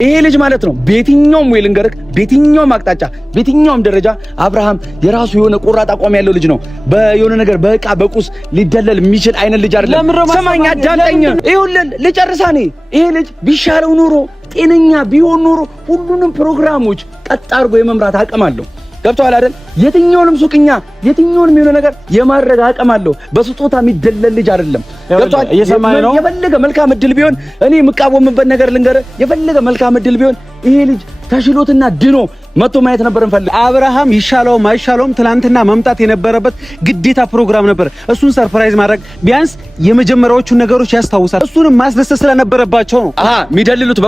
ይሄ ልጅ ማለት ነው በየትኛውም ወይ ልንገርክ በየትኛውም አቅጣጫ በየትኛውም ደረጃ አብርሃም የራሱ የሆነ ቆራጥ አቋም ያለው ልጅ ነው። በየሆነ ነገር በእቃ በቁስ ሊደለል የሚችል አይነት ልጅ አይደለም። ሰማኛ ዳንጠኝ ይሁን ልጨርሳኔ ይሄ ልጅ ቢሻለው ኑሮ ጤነኛ ቢሆን ኑሮ ሁሉንም ፕሮግራሞች ቀጥ አድርጎ የመምራት አቅም አለው። ገብቷል አይደል? የትኛውንም ሱቅኛ የትኛውንም የሆነ ነገር የማድረግ አቅም አለው። በስጦታ የሚደለል ልጅ አይደለም። ገብቷል? የፈለገ መልካም እድል ቢሆን እኔ የምቃወምበት ነገር ልንገርህ፣ የፈለገ መልካም እድል ቢሆን ይሄ ልጅ ተሽሎትና ድኖ መጥቶ ማየት ነበር እንፈልግ። አብርሃም ይሻለውም አይሻለውም ትላንትና መምጣት የነበረበት ግዴታ ፕሮግራም ነበር። እሱን ሰርፕራይዝ ማድረግ ቢያንስ የመጀመሪያዎቹን ነገሮች ያስታውሳል። እሱንም ማስደሰት ስለነበረባቸው ነው። የሚደልሉት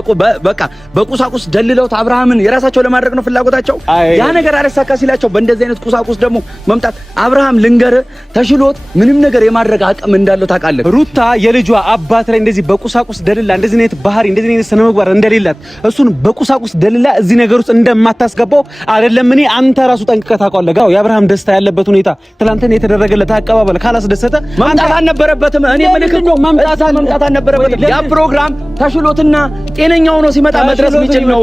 በቃ በቁሳቁስ ደልለውት አብርሃምን የራሳቸው ለማድረግ ነው ፍላጎታቸው። ያ ነገር አለሳካ ሲላቸው በእንደዚህ አይነት ቁሳቁስ ደግሞ መምጣት አብርሃም ልንገርህ ተሽሎት ምንም ነገር የማድረግ አቅም እንዳለው ታውቃለህ። ሩታ የልጇ አባት ላይ እንደዚህ በቁሳቁስ ደልላ እንደዚህ አይነት ባህሪ እንደዚህ አይነት ስነ ምግባር እንደሌላት እሱን በቁሳቁስ ደልላ እዚህ ነገር ውስጥ እንደማታስገባው አይደለም እኔ አንተ ራሱ ጠንቅቀህ ታውቃለህ። ጋው የአብርሃም ደስታ ያለበት ሁኔታ ትላንትና የተደረገለት አቀባበል ካላስደሰተ መምጣት አልነበረበትም። እኔ ምልክት ነው መምጣት አልነበረበትም። ያ ፕሮግራም ተሽሎትና ጤነኛው ነው ሲመጣ መድረስ የሚችል ነው።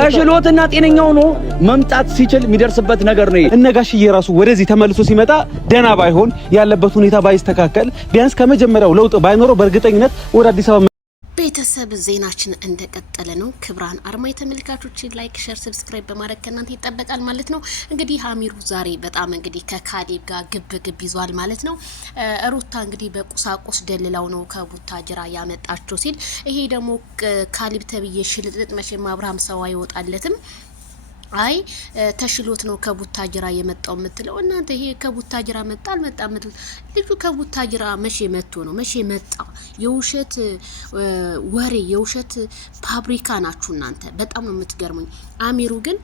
ተሽሎትና ጤነኛው ነው መምጣት ሲችል የሚደርስበት ነገር ነው። እነጋሽዬ ራሱ ወደዚህ ተመልሶ ሲመጣ ደና ባይሆን ያለበት ሁኔታ ባይስተካከል ቢያንስ ከመጀመሪያው ለውጥ ባይኖረው በእርግጠኝነት ወደ አዲስ አበባ ቤተሰብ ዜናችን እንደቀጠለ ነው። ክብራን አርማይ ተመልካቾች ላይክ፣ ሼር፣ ሰብስክራይብ በማድረግ ከእናንተ ይጠበቃል ማለት ነው። እንግዲህ አሚሩ ዛሬ በጣም እንግዲህ ከካሌብ ጋር ግብ ይዟል ማለት ነው። ሩታ እንግዲህ በቁሳቁስ ደልላው ነው ከቡታጅራ ያመጣቸው ሲል ይሄ ደግሞ ካሌብ ተብዬ ሽልጥልጥ መቼም አብርሃም ሰው አይወጣለትም። አይ ተሽሎት ነው ከቡታጅራ የመጣው የምትለው እናንተ ይሄ ከቡታጅራ መጣ አልመጣ የምትል ልጁ ከቡታጅራ መቼ መጥቶ ነው መቼ መጣ? የውሸት ወሬ የውሸት ፋብሪካ ናችሁ እናንተ። በጣም ነው የምትገርሙኝ። አሚሩ ግን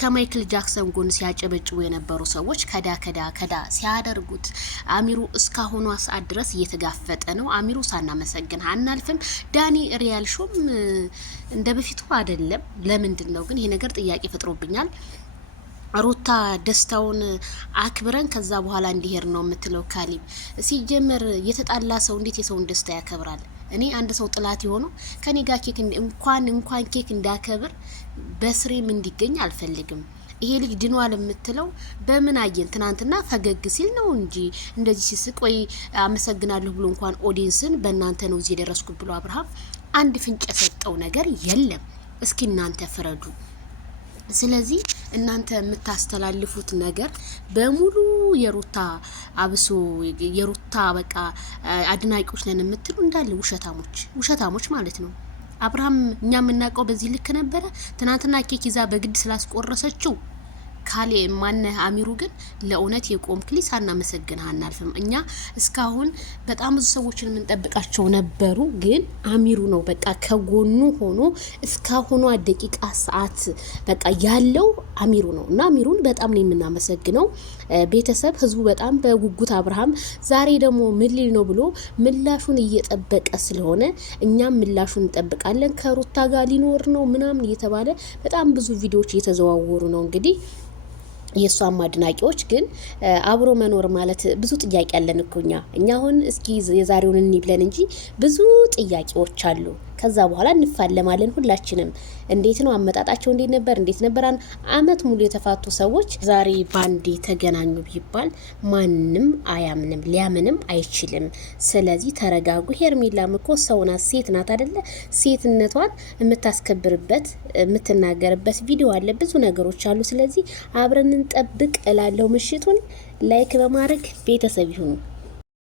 ከማይክል ጃክሰን ጎን ሲያጨበጭቡ የነበሩ ሰዎች ከዳ ሲያደርጉት አሚሩ እስካሁኗ ሰዓት ድረስ እየተጋፈጠ ነው። አሚሩ ሳናመሰግን አናልፍም። ዳኒ ሪያል ሾም እንደ በፊቱ አይደለም። ለምንድን ነው ግን ይሄ ነገር ጥያቄ ፈጥሮብኛል። ሩታ ደስታውን አክብረን ከዛ በኋላ እንዲሄድ ነው የምትለው ካሌብ። ሲጀመር የተጣላ ሰው እንዴት የሰውን ደስታ ያከብራል? እኔ አንድ ሰው ጥላት የሆነው ከኔ ጋር ኬክ እንኳን ኬክ እንዳከብር በስሬም እንዲገኝ አልፈልግም። ይሄ ልጅ ድኗል የምትለው በምን አየን? ትናንትና ፈገግ ሲል ነው እንጂ እንደዚህ ሲስቅ ወይ አመሰግናለሁ ብሎ እንኳን ኦዲየንስን በእናንተ ነው እዚህ ደረስኩ ብሎ አብርሃም አንድ ፍንጭ የሰጠው ነገር የለም። እስኪ እናንተ ፍረዱ። ስለዚህ እናንተ የምታስተላልፉት ነገር በሙሉ የሩታ አብሶ የሩታ በቃ አድናቂዎች ነን የምትሉ እንዳለ ውሸታሞች ማለት ነው። አብርሃም እኛ የምናውቀው በዚህ ልክ ነበረ። ትናንትና ኬክ ይዛ በግድ ስላስቆረሰችው ካሌ ማነ አሚሩ ግን ለእውነት የቆምክ ልጅ ሳናመሰግንህ አናልፍም። እኛ እስካሁን በጣም ብዙ ሰዎችን የምንጠብቃቸው ነበሩ፣ ግን አሚሩ ነው በቃ ከጎኑ ሆኖ እስካሁኗ ደቂቃ ሰዓት በቃ ያለው አሚሩ ነው እና አሚሩን በጣም ነው የምናመሰግነው። ቤተሰብ ህዝቡ በጣም በጉጉት አብርሃም ዛሬ ደግሞ ምን ሊል ነው ብሎ ምላሹን እየጠበቀ ስለሆነ እኛም ምላሹን እንጠብቃለን። ከሩታ ጋር ሊኖር ነው ምናምን እየተባለ በጣም ብዙ ቪዲዮዎች እየተዘዋወሩ ነው። እንግዲህ የሷም አድናቂዎች ግን አብሮ መኖር ማለት ብዙ ጥያቄ አለን እኮ እኛ አሁን እስኪ የዛሬውን እንብለን እንጂ ብዙ ጥያቄዎች አሉ። ከዛ በኋላ እንፋለማለን ሁላችንም። እንዴት ነው አመጣጣቸው? እንዴት ነበር አመት ሙሉ የተፋቱ ሰዎች ዛሬ ባንዴ ተገናኙ ቢባል ማንም አያምንም፣ ሊያምንም አይችልም። ስለዚህ ተረጋጉ። ሄርሜላም እኮ ሰው ናት፣ ሴት ናት አይደለ? ሴትነቷን የምታስከብርበት የምትናገርበት ቪዲዮ አለ፣ ብዙ ነገሮች አሉ። ስለዚህ አብረን እንጠብቅ እላለሁ። ምሽቱን ላይክ በማድረግ ቤተሰብ ይሁኑ።